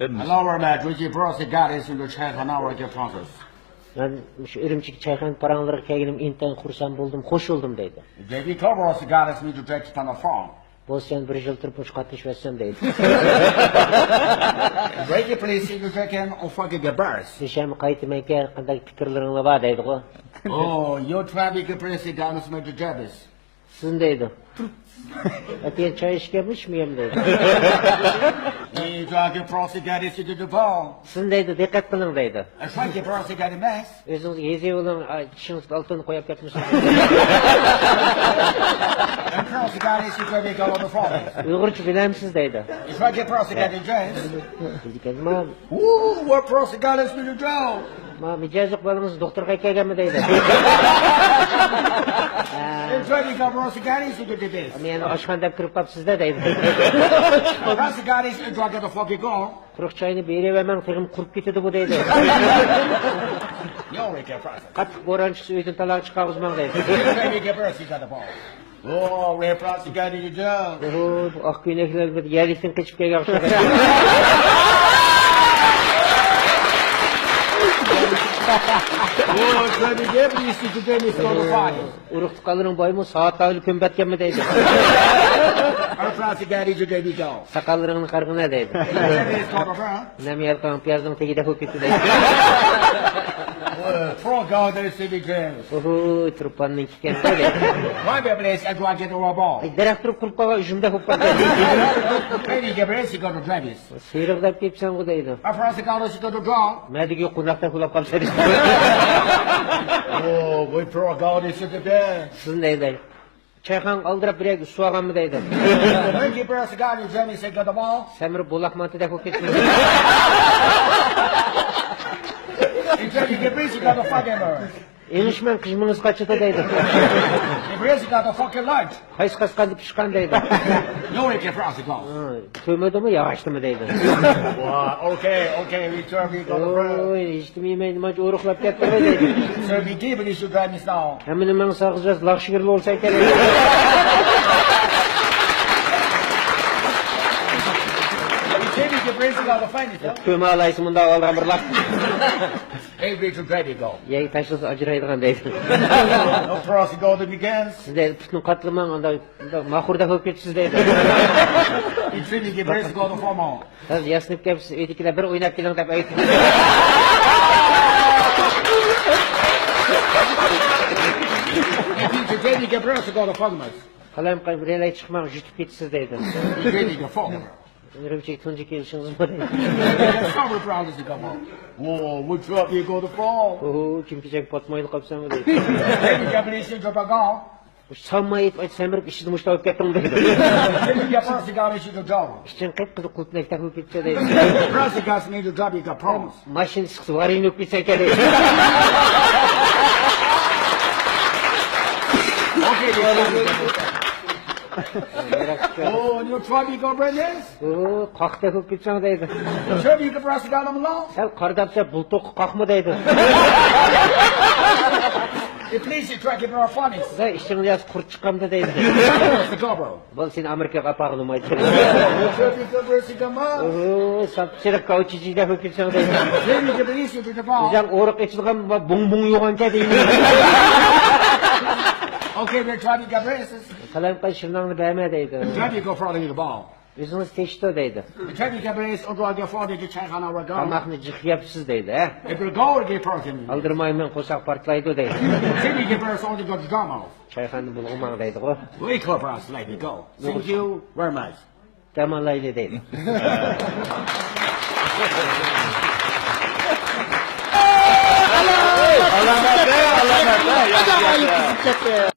Lower mat, which you brought the goddess in the çayxana var Fransız. Ben şu Ürümçik çayxana paranları kelgim inten xursam buldum, hoş oldum deydi. Devi cover the goddess me to direct telefon. Bu sen bir yıl turpuş katış versem deydi. Break it please, you can offer the bars. Dişem kayıtmaya kadar fikirlerin var deydi o. Oh, you try to get the goddess me to jabis. Sizin deydi. Atiye çay içkemiş miyim deydi. You try to cross the goddess to the ball. Sizin deydi, dikkat kılın deydi. I try to cross the goddess mess. Özünüz gezi olan dişiniz altını koyup ketmişsiniz. And cross the goddess, you try to go on the front. Uygurca bilemsiz deydi. You try to cross the goddess jazz. Dedik ma Ooh, what cross the goddess me to go? ma micazık balımız doktorga kelgenmi deydi. You try to go cross the goddess to the best. Men aşkan dep kirip kap sizde deydi. Cross the goddess, you try to fucking go. Quruq çayını beremem, tigim qurup ketedi bu deydi. You're right, cross. Qattiq bo'ron chiqsa uydan talaq chiqarg'izmang deydi. You try to get birth, you got the ball. Oh, we're cross the goddess you do. Bu oq ko'ylaklar bir yalikdan qochib kelgan o'xshaydi. Oh, try to get me to get me to the fire. Urug' tuqqanlaring boymi, soat tavil ko'mbatganmi deydi. Our cross the goddess you do go. Saqallaringni qarg'ina deydi. Nam yalqan piyozning tagida bo'lib ketdi deydi. For God, there's city girls. Oho, turpanning tikanda deydi. Why be blessed and try to get the ball? Daraxt turib qurib qolgan ujumda bo'lib qoldi. Maybe get blessed, you go to Travis. Siyriqdab ketsan bu deydi. Our cross the goddess you go to draw. Madiga qunaqda qulab qolsa deydi. Oh, we for God is the best. Sizin deydi. Çayxan qoldirib birga suv olganmi deydi. When you press the God, you tell me say go the ball. Samir bo'laqmatida bo'lib ketdi. You tell you get blessed, you got the fucking bird. Enişmen qizmingiz qachida deydi. If blessed, you got the fucking light. Qaysi qasqan deb chiqqan deydi. You ain't get cross the God. To'madimi, yog'ashdimi deydi. Okay, we turn we go the bird. Oy, eshitmayman, nima o'ruqlab ketdimi deydi. So we give it, you should drive me now. Hamma nimani sag'izasiz laqshigirli bo'lsa kerak. To'ma olaysiz bunda olgan bir laq. Hey, we should drive it go. Yey tashlasa ajraydigan deydi. No cross the God begins. Sizda putni qatlamang, unda mahurda bo'lib ketasiz deydi. You should get blessed, go the formal. Siz yasnib kelibsiz, uydagilar bir o'ynab keling deb aytdi. You should get blessed, go the formal. Qalam qilib relay chiqmang, yutib ketasiz deydi. You should get formal. Ürümçek tunji kelishingiz bor. Summer proud as you come on. Whoa, which up you go to fall? Oho, kim kechak potmaydi qolsam deydi. Then you get blessed, you drop a go. Sammayib aytsamir ishni mushtab ketdim deydi. Then you get first, you got to shoot the job. Ishchin qip-qiziq qulpnakda bo'lib ketsa deydi. First, you got to need the job, you got promise. Mashina chiqsa varing bo'lib ketsa kerak. Okay, oh, you try to go bring this? Oh, qahda bo'lib ketsang deydi. Sure, you can press the gun along? Sal qardabsa bultoq qaqmi deydi. If please, you try to get more funny. Siz ishingizga qurt chiqqanda deydi. Where's the GoPro? Bo'l sen Amerikaga apag'in aytdi. Sure, you can press the gun along? Oh, sapchira kauchijida bo'lib ketsang deydi. Then you get the issue to the ball. Bizang o'riq ichilgan bung-bung yo'g'ancha deydi. Okay, we're trying to get braces. Qalam qil shirnangni berma deydi. Try to go front of the ball. O'zingiz teshdi deydi. Try to get braces, or go front of the çayxana or go. Tamoqni jiqyapsiz deydi, ha? If you go, get person. Aldirmayman, qo'saq partlaydi deydi. Then you get braces, only go to drum off. Çayxonni bulg'umang deydi, qo'y. We club us, let me go. Thank you very much. Tamallayli deydi. Alamat, alamat.